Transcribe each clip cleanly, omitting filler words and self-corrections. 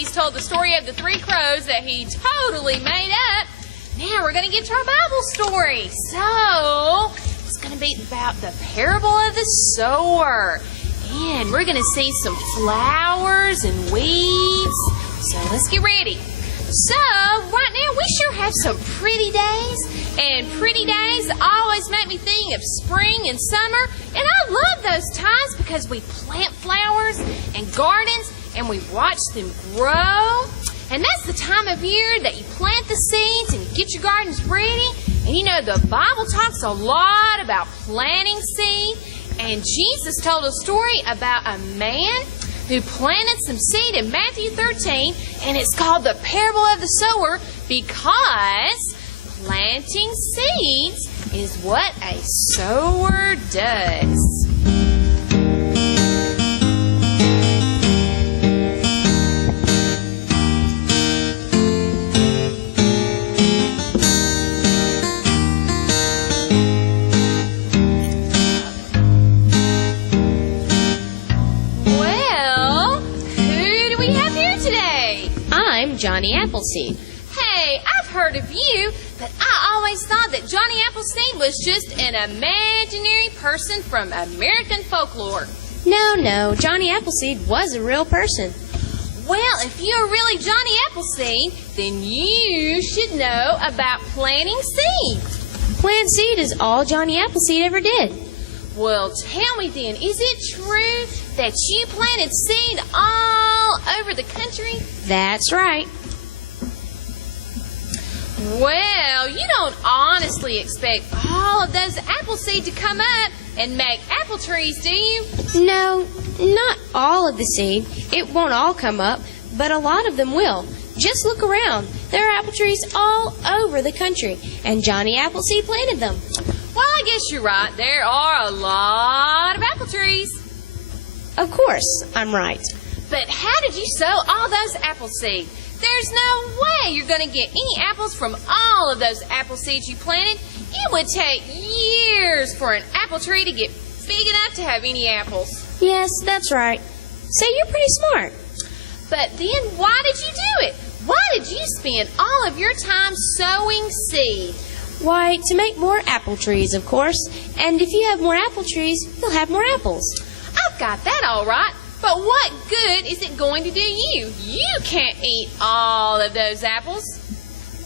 he's told the story of the 3 crows that he totally made up. Now we're going to get to our Bible story. So, it's going to be about the parable of the sower. And we're going to see some flowers and weeds. So, let's get ready. So, right now we sure have some pretty days. And pretty days always make me think of spring and summer. And I love those times because we plant flowers and gardens and we watch them grow. And that's the time of year that you plant the seeds and you get your gardens ready. And you know, the Bible talks a lot about planting seed. And Jesus told a story about a man who planted some seed in Matthew 13. And it's called the parable of the sower because planting seeds is what a sower does. Johnny Appleseed. Hey, I've heard of you, but I always thought that Johnny Appleseed was just an imaginary person from American folklore. No, Johnny Appleseed was a real person. Well, if you're really Johnny Appleseed, then you should know about planting seed. Plant seed is all Johnny Appleseed ever did. Well, tell me then, is it true that you planted seed all over the country? That's right. Well, you don't honestly expect all of those apple seed to come up and make apple trees, do you? No, not all of the seed. It won't all come up, but a lot of them will. Just look around. There are apple trees all over the country, and Johnny Appleseed planted them. Well, I guess you're right. There are a lot of apple trees. Of course, I'm right. But how did you sow all those apple seed? There's no way you're going to get any apples from all of those apple seeds you planted. It would take years for an apple tree to get big enough to have any apples. Yes, that's right. So you're pretty smart. But then why did you do it? Why did you spend all of your time sowing seed? Why, to make more apple trees, of course. And if you have more apple trees, you'll have more apples. I've got that all right. But what good is it going to do you? You can't eat all of those apples.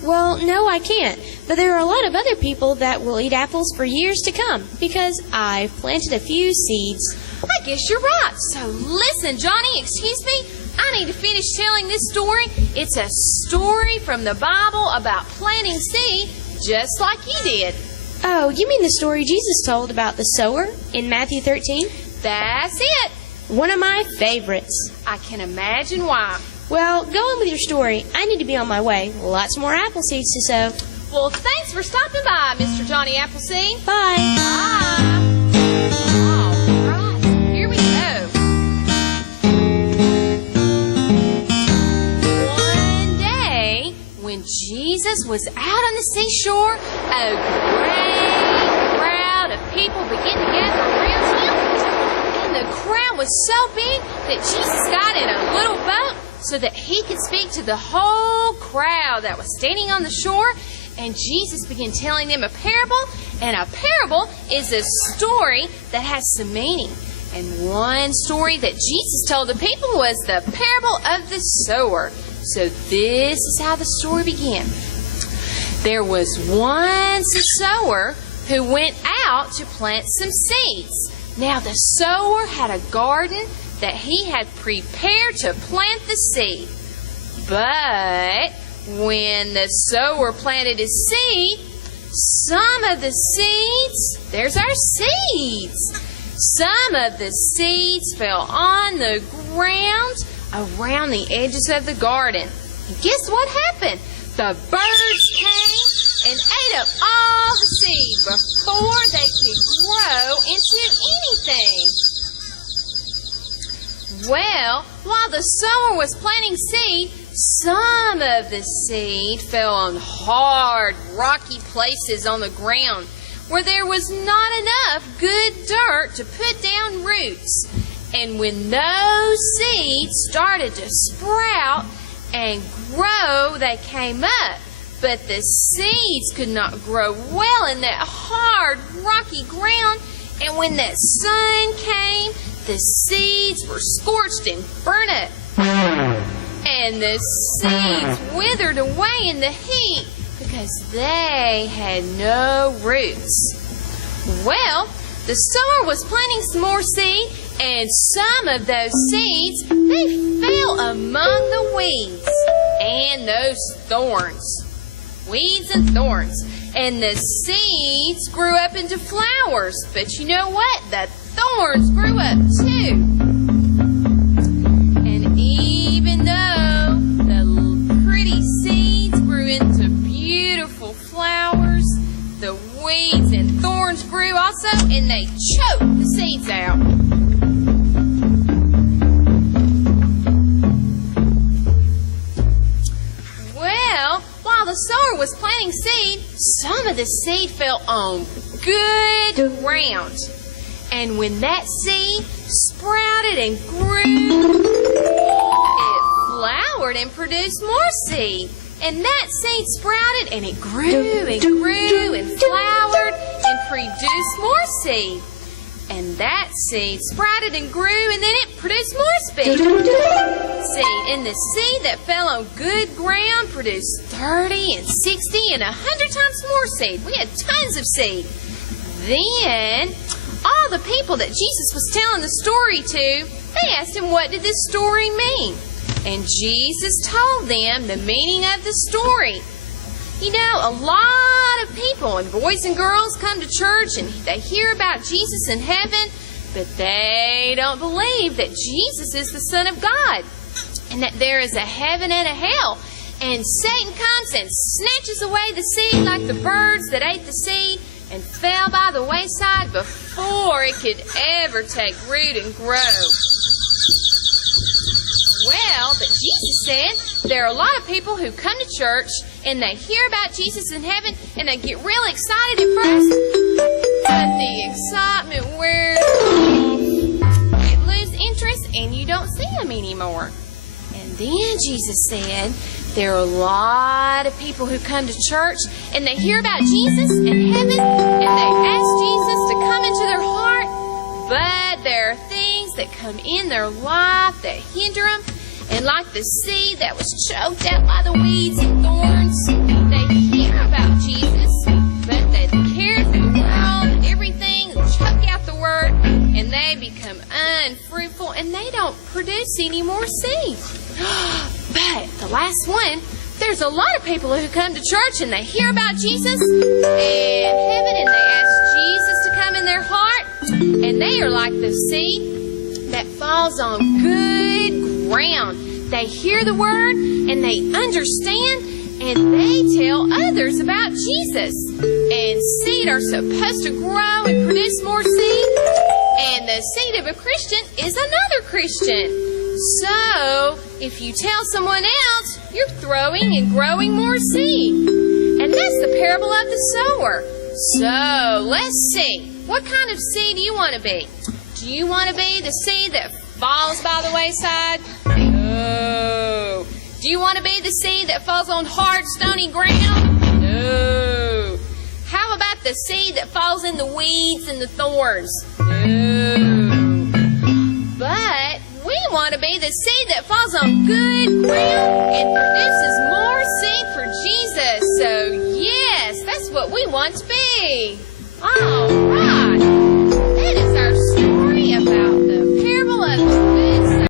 Well, no, I can't. But there are a lot of other people that will eat apples for years to come because I've planted a few seeds. I guess you're right. So listen, Johnny, excuse me. I need to finish telling this story. It's a story from the Bible about planting seed just like you did. Oh, you mean the story Jesus told about the sower in Matthew 13? That's it. One of my favorites. I can imagine why. Well, go on with your story. I need to be on my way. Lots more apple seeds to sow. Well, thanks for stopping by, Mr. Johnny Appleseed. Bye. Bye. All right, here we go. One day, when Jesus was out on the seashore, a great crowd of people began to gather around him. The crowd was so big that Jesus got in a little boat so that he could speak to the whole crowd that was standing on the shore. And Jesus began telling them a parable. And a parable is a story that has some meaning. And one story that Jesus told the people was the parable of the sower. So this is how the story began. There was once a sower who went out to plant some seeds. Now the sower had a garden that he had prepared to plant the seed. But when the sower planted his seed, some of the seeds, there's our seeds, some of the seeds fell on the ground around the edges of the garden. And guess what happened? The birds came and ate up all the seed before they could grow into anything. Well, while the sower was planting seed, some of the seed fell on hard, rocky places on the ground where there was not enough good dirt to put down roots. And when those seeds started to sprout and grow, they came up. But the seeds could not grow well in that hard, rocky ground. And when that sun came, the seeds were scorched and burnt up. And the seeds withered away in the heat because they had no roots. Well, the sower was planting some more seed, and some of those seeds, they fell among the weeds and those thorns. Weeds and thorns. And the seeds grew up into flowers. But you know what? The thorns grew up too. And even though the pretty seeds grew into beautiful flowers, the weeds and thorns grew also, and they choked the seeds out. The sower was planting seed, some of the seed fell on good ground. And when that seed sprouted and grew, it flowered and produced more seed. And that seed sprouted and it grew and grew and flowered and produced more seed. And that seed sprouted and grew, and then it produced more seed. And the seed that fell on good ground produced 30 and 60 and 100 times more seed. We had tons of seed. Then, all the people that Jesus was telling the story to, they asked him, what did this story mean? And Jesus told them the meaning of the story. You know, a lot of people, and boys and girls, come to church and they hear about Jesus in heaven, but they don't believe that Jesus is the Son of God and that there is a heaven and a hell. And Satan comes and snatches away the seed like the birds that ate the seed and fell by the wayside before it could ever take root and grow. Well, but Jesus said there are a lot of people who come to church and they hear about Jesus in heaven and they get real excited at first, but the excitement wears off. They lose interest and you don't see them anymore. And then Jesus said there are a lot of people who come to church and they hear about Jesus and heaven and they ask Jesus to come into their heart, but there are things that come in their life that hinder them. And like the seed that was choked out by the weeds and thorns, they hear about Jesus, but the cares of the world and everything choke out the word, and they become unfruitful, and they don't produce any more seed. But the last one, there's a lot of people who come to church and they hear about Jesus and heaven, and they ask Jesus to come in their heart, and they are like the seed that falls on good ground. They hear the word and they understand and they tell others about Jesus. And seed are supposed to grow and produce more seed. And the seed of a Christian is another Christian. So, if you tell someone else, you're throwing and growing more seed. And that's the parable of the sower. So, let's see. What kind of seed do you want to be? Do you want to be the seed that falls by the wayside? No. Do you want to be the seed that falls on hard, stony ground? No. How about the seed that falls in the weeds and the thorns? No. But we want to be the seed that falls on good ground and produces more seed for Jesus. So, yes, that's what we want to be. All right.